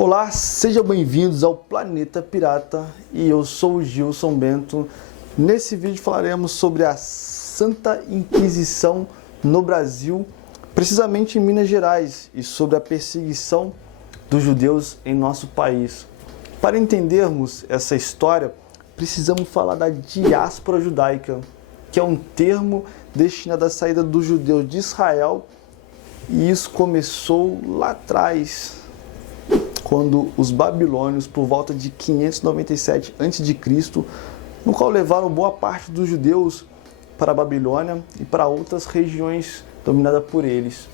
Olá, sejam bem-vindos ao Planeta Pirata e eu sou o Gilson Bento. Nesse vídeo falaremos sobre a Santa Inquisição no Brasil, precisamente em Minas Gerais, e sobre a perseguição dos judeus em nosso país. Para entendermos essa história, precisamos falar da diáspora judaica, que é um termo destinado à saída dos judeus de Israel, e isso começou lá atrás, quando os babilônios, por volta de 597 a.C., no qual levaram boa parte dos judeus para a Babilônia e para outras regiões dominadas por eles.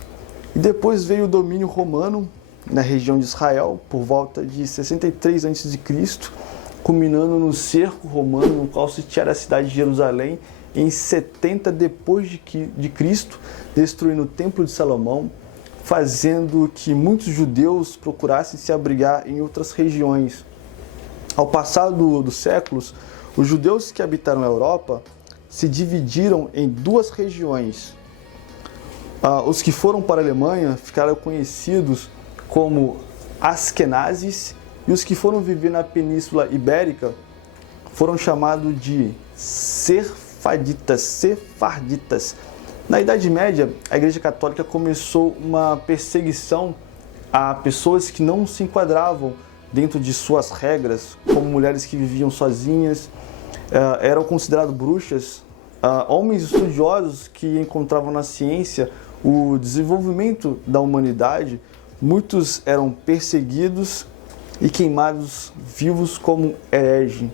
E depois veio o domínio romano na região de Israel, por volta de 63 a.C., culminando no cerco romano, no qual sitiaram a cidade de Jerusalém em 70 depois de Cristo, destruindo o Templo de Salomão, fazendo que muitos judeus procurassem se abrigar em outras regiões. Ao passar dos séculos, os judeus que habitaram a Europa se dividiram em duas regiões. Os que foram para a Alemanha ficaram conhecidos como Askenazes, e os que foram viver na Península Ibérica foram chamados de sefarditas. Na Idade Média, a Igreja Católica começou uma perseguição a pessoas que não se enquadravam dentro de suas regras, como mulheres que viviam sozinhas, eram consideradas bruxas, homens estudiosos que encontravam na ciência o desenvolvimento da humanidade. Muitos eram perseguidos e queimados vivos como herege.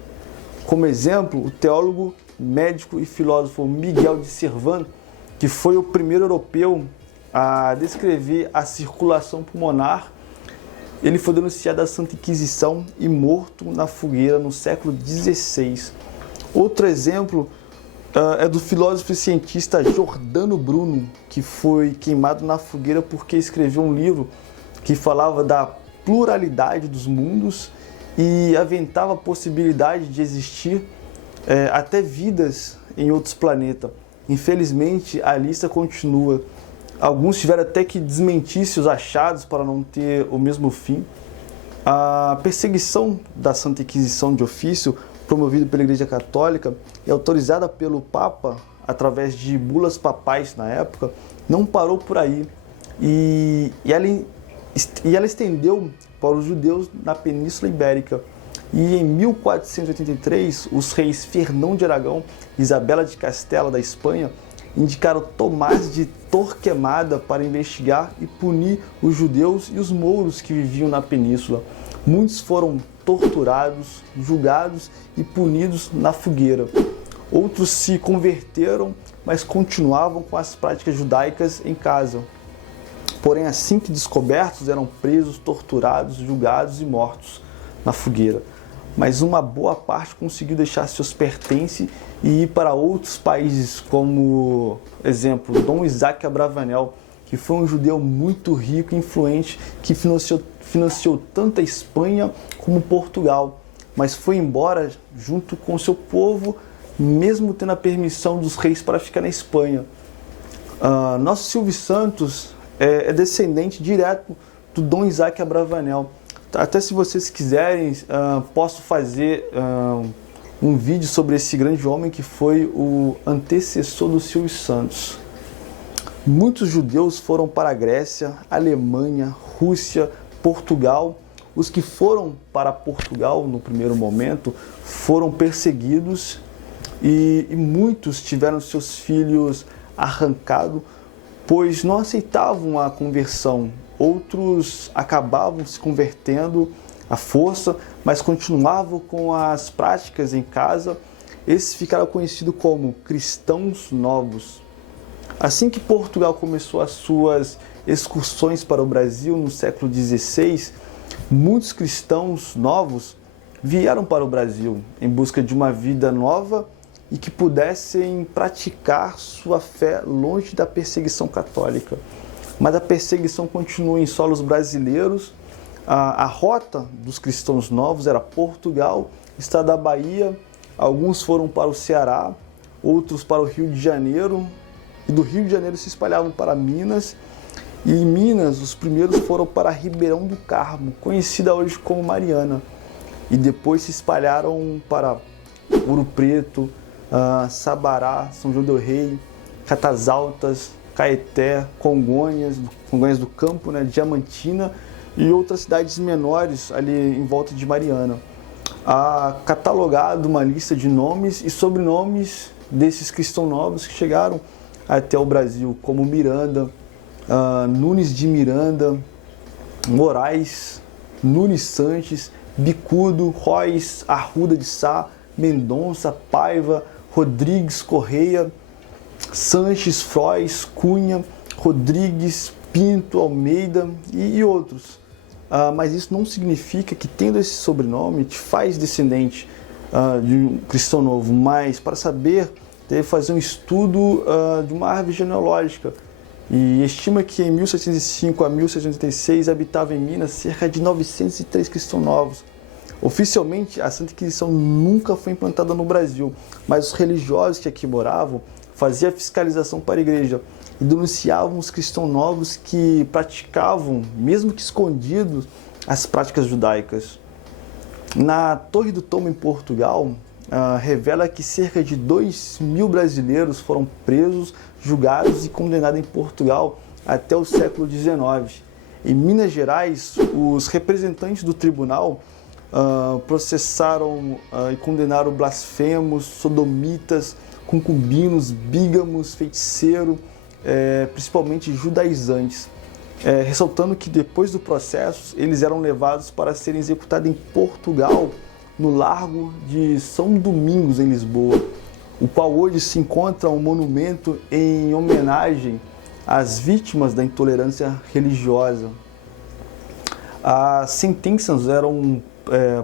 Como exemplo, o teólogo, médico e filósofo Miguel de Cervantes, que foi o primeiro europeu a descrever a circulação pulmonar, ele foi denunciado à Santa Inquisição e morto na fogueira no século XVI. Outro exemplo é do filósofo e cientista Giordano Bruno, que foi queimado na fogueira porque escreveu um livro que falava da pluralidade dos mundos e aventava a possibilidade de existir até vidas em outros planetas. Infelizmente, a lista continua. Alguns tiveram até que desmentir seus achados para não ter o mesmo fim. A perseguição da Santa Inquisição de ofício, promovida pela Igreja Católica e autorizada pelo Papa através de bulas papais na época, não parou por aí. E ela estendeu para os judeus na Península Ibérica. E em 1483, os reis Fernão de Aragão e Isabela de Castela, da Espanha, indicaram Tomás de Torquemada para investigar e punir os judeus e os mouros que viviam na península. Muitos foram torturados, julgados e punidos na fogueira. Outros se converteram, mas continuavam com as práticas judaicas em casa. Porém, assim que descobertos, eram presos, torturados, julgados e mortos na fogueira. Mas uma boa parte conseguiu deixar seus pertences e ir para outros países, como, exemplo, Dom Isaac Abravanel, que foi um judeu muito rico e influente, que financiou tanto a Espanha como Portugal, mas foi embora junto com seu povo, mesmo tendo a permissão dos reis para ficar na Espanha. Nosso Silvio Santos é descendente direto do Dom Isaac Abravanel. Até se vocês quiserem, posso fazer um vídeo sobre esse grande homem que foi o antecessor do Silvio Santos. Muitos judeus foram para a Grécia, Alemanha, Rússia, Portugal. Os que foram para Portugal no primeiro momento foram perseguidos e muitos tiveram seus filhos arrancados, pois não aceitavam a conversão. Outros acabavam se convertendo à força, mas continuavam com as práticas em casa. Esses ficaram conhecidos como cristãos novos. Assim que Portugal começou as suas excursões para o Brasil no século XVI, muitos cristãos novos vieram para o Brasil em busca de uma vida nova e que pudessem praticar sua fé longe da perseguição católica. Mas a perseguição continua em solos brasileiros. A rota dos cristãos novos era Portugal, estado da Bahia. Alguns foram para o Ceará, outros para o Rio de Janeiro. E do Rio de Janeiro se espalhavam para Minas E em Minas, os primeiros foram para Ribeirão do Carmo, conhecida hoje como Mariana, e depois se espalharam para Ouro Preto, Sabará, São João del Rei, Catas Altas, Caeté, Congonhas do Campo, né, Diamantina e outras cidades menores ali em volta de Mariana. Catalogado uma lista de nomes e sobrenomes desses cristãos novos que chegaram até o Brasil, como Miranda, Nunes de Miranda, Moraes, Nunes Sanches, Bicudo, Royce, Arruda de Sá, Mendonça, Paiva, Rodrigues, Correia, Sanches, Frois, Cunha, Rodrigues, Pinto, Almeida e outros. Mas isso não significa que, tendo esse sobrenome, te faz descendente de um cristão novo, mas para saber, deve fazer um estudo de uma árvore genealógica. E estima que em 1705 a 1786 habitava em Minas cerca de 903 cristãos novos. Oficialmente, a Santa Inquisição nunca foi implantada no Brasil, mas os religiosos que aqui moravam faziam a fiscalização para a igreja e denunciavam os cristãos novos que praticavam, mesmo que escondidos, as práticas judaicas. Na Torre do Tombo, em Portugal, revela que cerca de 2.000 brasileiros foram presos, julgados e condenados em Portugal até o século XIX. Em Minas Gerais, os representantes do tribunal processaram e condenaram blasfemos, sodomitas, concubinos, bígamos, feiticeiros, principalmente judaizantes. Ressaltando que depois do processo, eles eram levados para serem executados em Portugal, no Largo de São Domingos, em Lisboa, o qual hoje se encontra um monumento em homenagem às vítimas da intolerância religiosa. As sentenças eram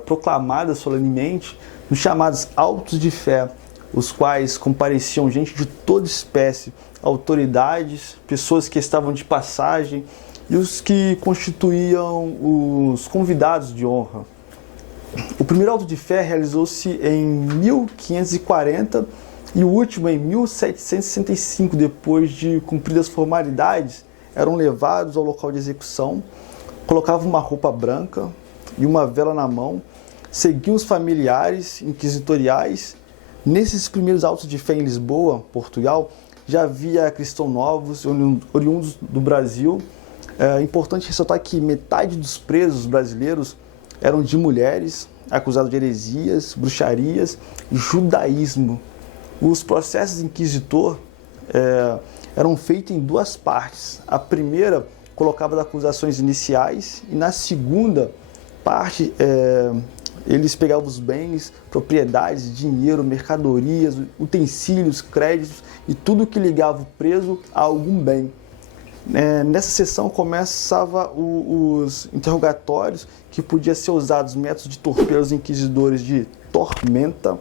proclamadas solenemente nos chamados autos de fé, os quais compareciam gente de toda espécie, autoridades, pessoas que estavam de passagem e os que constituíam os convidados de honra. O primeiro auto de fé realizou-se em 1540 e o último em 1765. Depois de cumpridas as formalidades, eram levados ao local de execução, colocavam uma roupa branca e uma vela na mão, seguiam os familiares inquisitoriais. Nesses primeiros autos de fé em Lisboa, Portugal, já havia cristãos novos, oriundos do Brasil. É importante ressaltar que metade dos presos brasileiros eram de mulheres, acusadas de heresias, bruxarias e judaísmo. Os processos inquisitor eram feitos em duas partes. A primeira colocava as acusações iniciais e na segunda parte eles pegavam os bens, propriedades, dinheiro, mercadorias, utensílios, créditos e tudo que ligava o preso a algum bem. Nessa sessão começava os interrogatórios, que podiam ser usados métodos de tortura pelos inquisidores de tormenta.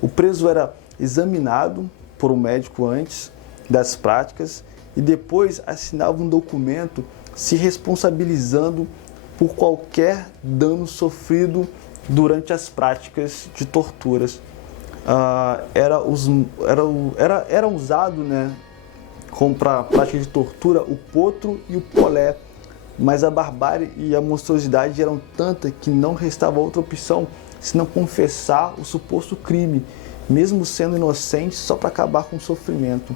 O preso era examinado por um médico antes das práticas e depois assinava um documento se responsabilizando por qualquer dano sofrido durante as práticas de torturas. Era usado, como para a prática de tortura, o potro e o polé, mas a barbárie e a monstruosidade eram tanta que não restava outra opção senão confessar o suposto crime, mesmo sendo inocente, só para acabar com o sofrimento.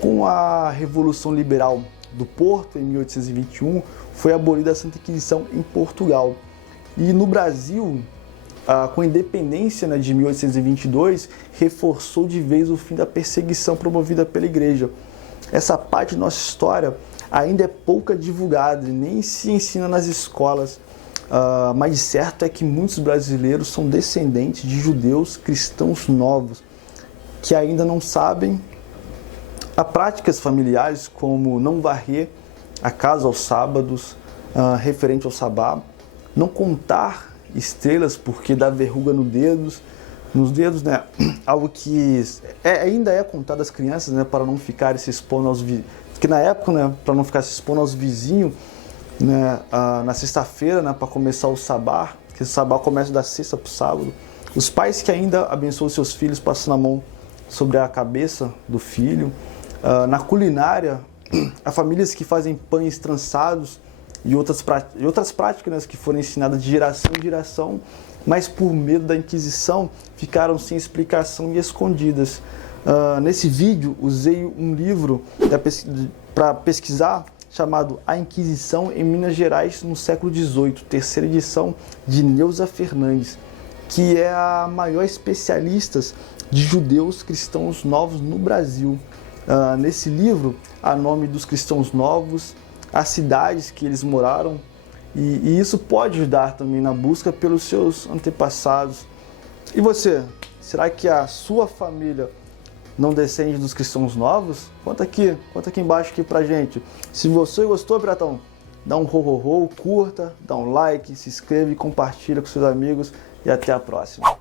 Com a Revolução Liberal do Porto, em 1821, foi abolida a Santa Inquisição em Portugal. E no Brasil, com a independência de 1822, reforçou de vez o fim da perseguição promovida pela Igreja. Essa parte de nossa história ainda é pouca divulgada e nem se ensina nas escolas, mas certo é que muitos brasileiros são descendentes de judeus cristãos novos, que ainda não sabem há práticas familiares como não varrer a casa aos sábados, referente ao sabá, não contar estrelas porque dá verruga nos dedos, algo que ainda é contado às crianças, para não ficarem se expondo aos vizinhos, porque na época, para não ficar se expondo aos vizinhos, na sexta-feira, para começar o sabá, que o sabá começa da sexta para o sábado. Os pais que ainda abençoam seus filhos passando a mão sobre a cabeça do filho. Na culinária, Há famílias que fazem pães trançados e outras práticas, né, que foram ensinadas de geração em geração, mas por medo da Inquisição ficaram sem explicação e escondidas. Nesse vídeo usei um livro para pesquisar chamado A Inquisição em Minas Gerais no século XVIII, terceira edição, de Neuza Fernandes, que é a maior especialista de judeus cristãos novos no Brasil. Nesse livro há nome dos cristãos novos, as cidades que eles moraram, e isso pode ajudar também na busca pelos seus antepassados. E você, será que a sua família não descende dos cristãos novos? Conta aqui embaixo aqui pra gente. Se você gostou, Piratão, dá um ho, curta, dá um like, se inscreve, compartilha com seus amigos e até a próxima.